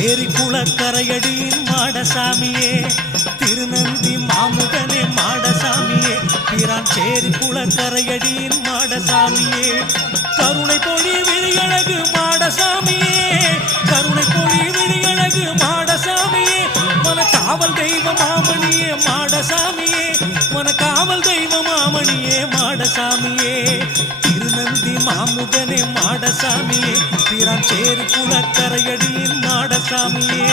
சேரி குளக்கரையடியின் மாடசாமியே திருநந்தி மாமுகனே மாடசாமியே பிரான் சேரி குளக்கரையடியின் மாடசாமியே கருணை பொழி விழியழகு மாடசாமியே கருணை பொழி விழியழகு மாடசாமியே மன காவல் தெய்வ மாமணியே மாடசாமியே மன காவல் தெய்வ மாமணியே மாடசாமியே திருநந்தி மாமுகனே மாடசாமியே பிரான் சேரி குளக்கரையடியின் மாடசாமியே